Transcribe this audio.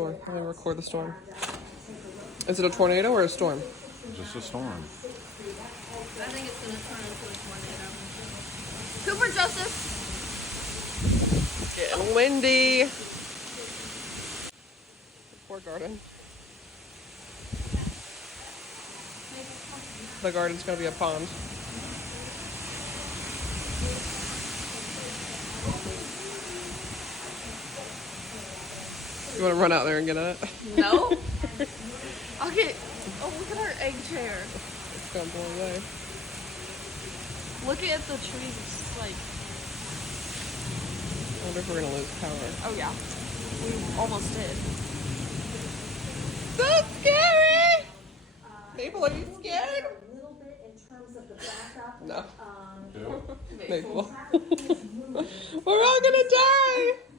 door. Let me record the storm. Is it a tornado or a storm? Just a storm. I think it's going to turn into a tornado. Cooper Joseph. Getting windy. Poor garden. The garden's going to be a pond. You want to run out there and get at it? No. I'll get... Oh, look at our egg chair. It's going to blow away. Look at the trees. It's like... I wonder if we're going to lose power. Oh, yeah. We almost did. So scary! Maple, are you scared? No. Maple. We're all gonna die!